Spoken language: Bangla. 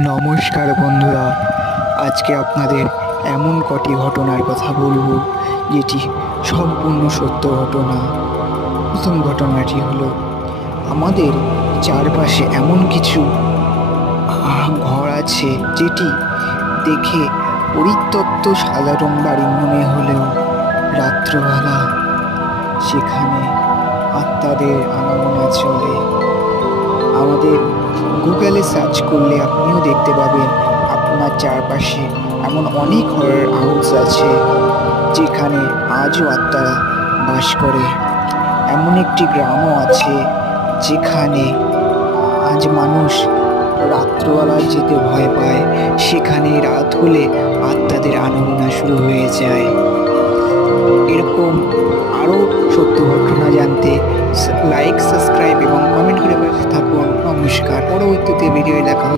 নমস্কার বন্ধুরা, আজকে আপনাদের এমন কটি ঘটনার কথা বলবো যেটি সম্পূর্ণ সত্য ঘটনা। প্রথম ঘটনাটি হলো, আমাদের চারপাশে এমন কিছু ঘর আছে যেটি দেখে পরিত্যক্ত সাধারণ বাড়ি মনে হলেও রাত্রবেলা সেখানে আত্মাদের আনাগোনা চলে। আমাদের গুগলে সার্চ করলে আপনিও দেখতে পাবেন আপনার চারপাশে এমন অনেক হরর হাউস আছে যেখানে আজও আত্মারা বাস করে। এমন একটি গ্রামও আছে যেখানে আজ মানুষ রাত্রবেলা যেতে ভয় পায়, সেখানে রাত হলে আত্মাদের আনাগোনা শুরু হয়ে যায়। এরকম আরও সত্য ঘটনা জানতে লাইক, সাবস্ক্রাইব এবং কমেন্ট করে পাশে থাকুন। নমস্কার, পরবর্তীতে ভিডিও দেখা হবে।